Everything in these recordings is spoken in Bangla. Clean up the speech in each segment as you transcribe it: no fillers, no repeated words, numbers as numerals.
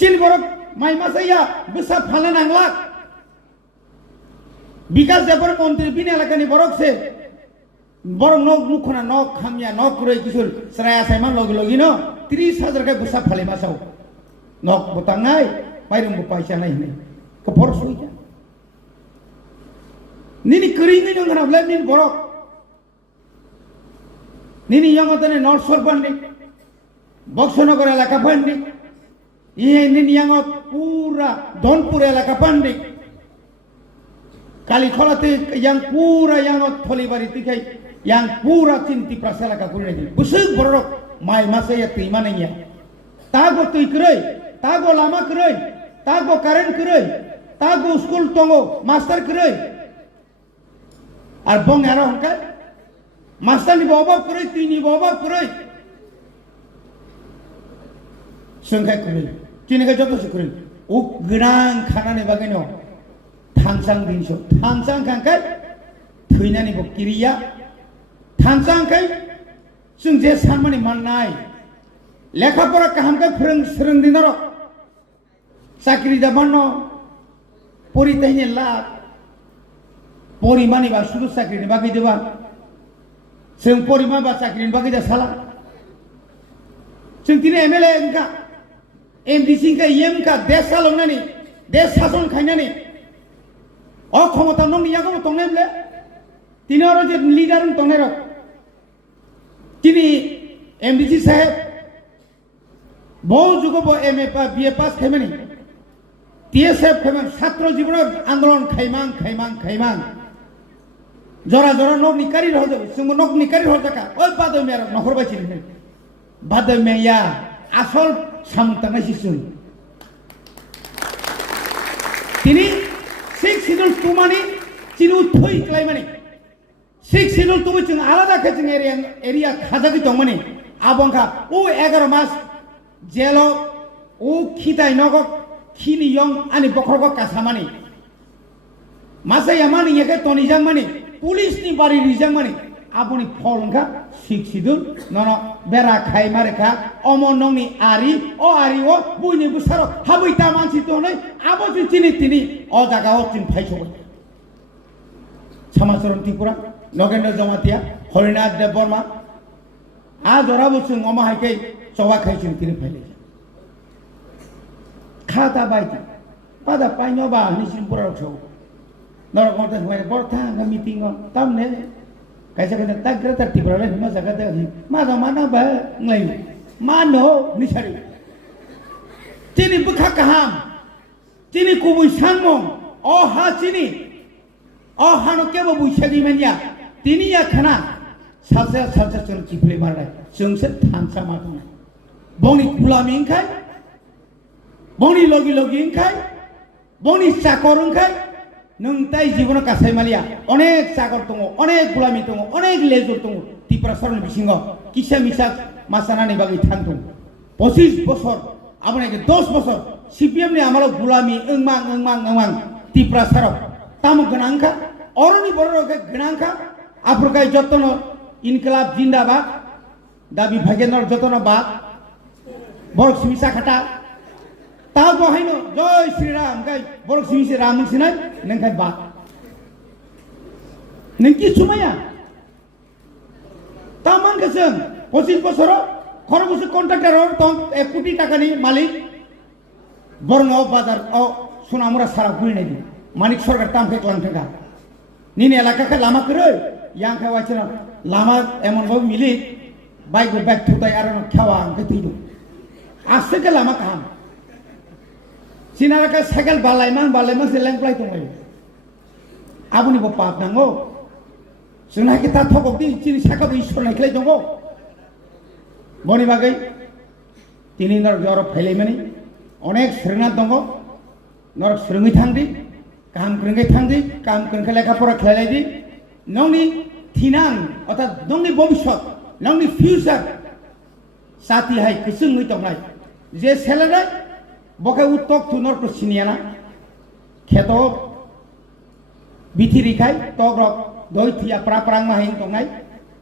চিনি বরক মাই মাসাইয়া বসা ফালে নাংলাক বিকাশ যাবার মন্ত্রী বিনা এলাকানি বরকছে বরং নখ মুখনা নখ খামিয়া নখ করে কিছু সেরায়া সাইমান লগে লগে ন 30,000 কে বসা ফালে মাসাও নখ বতাঙ্গাই বাইরম পয়সা নাই নে কপর সইয়া নিনি করিনি নংরা বলে নিন বরক নিনি ইয়াঙ্গতনে নর্থ সরপান্ডি বক্সনগর এলাকা পান্ডি ইয়ে নিনি ইয়াঙ্গত পুরা ধনপুর এলাকা পান্ডি কালীখলাতে ইয়াং পুরা ইয়াঙ্গত থলিবাড়ি থেকে ইয়াং পুরা Tiprasa এলাকা করে দিই বুসুক বরক মাই মাসাইয়া তিমানাইয়া তাগো তুই করে তাগো লামা করে তাগো কারেন্ট করে তাগো স্কুল তঙ্গো মাস্টার করে আর বং এরা হংকা মাস্টার নিব অভাব করে তুই নিব অভাব করে সংখ্যা করে চিনিকে যত করে ও গ্রাং খানানি বাগাইন Thansa dinso Thansa kangkai thuinani bo kiriya Thansa kai sung je sanmani mannai lekha pora kaham kai freng dinaro sakri da banno pori tahine la pori mani ba shudu sakri ni bagi deba sung pori ma ba sakri ni bagi da sala sung tine MLA engka MDC ka yem ka desh salongnani desh shason khainani ক্ষমতা নং ইয়াগো তংনেমলে তিনি আর যে লিডার তংনের তিনি এমডিসি সাহেব বহু যুগ এমএ বিএ পাস খাইমানি টিএসএফ খাইমান ছাত্র জীবনের আন্দোলন খাইমাং জরা নক নিকারি রহ সুঙ্গ নক নিকারি রহ জাকা ওই বাদমে আর নহর বাইছিল বাদমে ইয়া আসল সামতানা শিশু তিনি 6 Schedule 2 mani chinu thoi klai mani 6 Schedule 2 chung alada khe chung area khajagi tong mani abongkha o 11 mas jelo o khitai nogo khini yong ani bokhrogo kasamani masai amani yeke toni jang mani police ni bari rijang mani aboni pholngkha 6 Schedule nono bera khai mare kha Amono ni ari o buini busaro habui ta mansi to nei abo chini tini o jaga o chin phaiso Samasaron Tripura Nogendra Jamatia Horinath Dev Burma a jorabu chung oma haike chowa khaichin tini phaile khata baiti pada painyo ba nisin pura chho nor konta hoi bortha ga meeting on tamne kaisa kana tagra ta Tripura le ma jaga ta mana ba ngai mano nisari tini bukha kaham tini kubui sanmong o ha tini o hano kebo buishagi menya tini ya khana salsa chung chifle marai chungse Thansa matuna boni gulami ingkai boni logi ingkai boni sakor ingkai nungtai jibono kasai malia onek sakor tongo onek gulami tongo onek lejur tongo Tiprasa ni bisingo kisa misa masanani bagi thantung 25 বছর আপনাকে 10 বছর CPM ni amalo gulami engmang Tiprasa tamu ganangka oroni bororo ke ganangka aprokai jotono inkilab jindabad dabi bhagenor jotono bad borok simisa khata tao bohaino joy Sri Ram kai borok simisi ram sinai nengkai bad nengki sumaya tamang keseng 25 বছর খরবসে কন্ট্রাক্টর তং 1 কোটি টাকা নি মালিক বরং বাজার ও সোনামুরা সারা গুলি নাই মানিক সরকার তামকে ক্লাং টাকা নিনে এলাকাকে লামা করে ইয়াং খাওয়াছে না লামা এমন ভাবে মিলি বাইক ব্যাগ থুতাই আর খাওয়া আনকে তুইলো আসছে কে লামা কাম সিনারাকা সাইকেল বালাইমান সে লেংপ্লাই তমাই আবুনি ব পাপ নাঙ্গো जोंनाके ता थकक दि चिनि साकाबो इसोर नायख्लाय दङ बनि बागै तिनि नर जर फाइलायमानि अनेक सोलोंना दङ नर सोलोङै थांदि काम खोंखै लेखा फरा खेलायदि नोंनि थिनां अर्थात नोंनि भबिष्यत नोंनि फिउचार साथि हाय गोसोङै दंनाय जे सेलानाय बके उतक थुनरखौ सिनियाना खेत बिथिरिखाय तग्रक दय थिया प्राप्रां माहिं दंनाय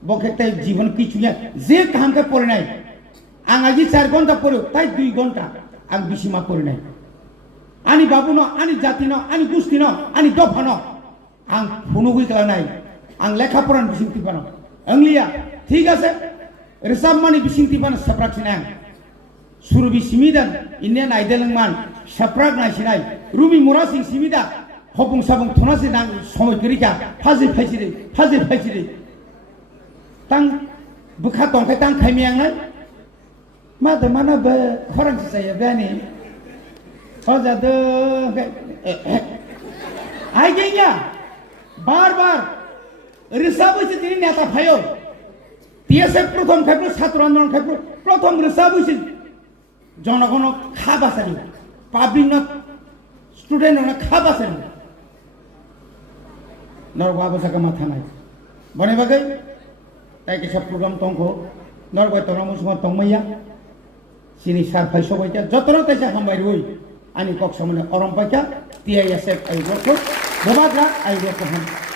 बकेते जीवन किछुया जे काम के पड़नाय आं आज 4 घंटा पड़ो ताई 2 घंटा आं बिसिमा परिनाय आनी बाबु न आनी जाति न आनी गुस्ति न आनी दफा न आं फुनुगुइ खालामनाय आं लेखा फरान बिसिं तिपानो अंलिया ठीक আছে रिसाब मानि बिसिं तिपानो साप्राखिनाय आं सुरबि सिमिदान इंडियान आइडल मान साप्राक नायसिनाय रुमि मुरासिं सिमिदा हबुं साबुं थनासि नां समय गरिका फाजि फाइसिरि तां बुखा तंखाय तां खायमियांनाय मादो मानाबो खरांसि जायो बेनि हजादो आइगैया बार रिसाबैसे दिनै नेता फायो টিএসএফ প্রথম খাইপ্রো ছাত্র আন্দোলন খাইপ্রো প্রথম রিসাব হইছে জনগণ খাবাসারি পাবলিক স্টুডেন্ট খাবাসারি नरगो आबसाका माथा नाय बने बागै ताइ केसा प्रग्राम तंखो नरगो तंगमु सम तंमैया सिनि सार फाइसो बायता जतरा ताइसा हामबाय रुइ आनि कक्समने अरम पाइका टीआईएसएफ आइ वर्क बबाग्रा आइ वर्क हम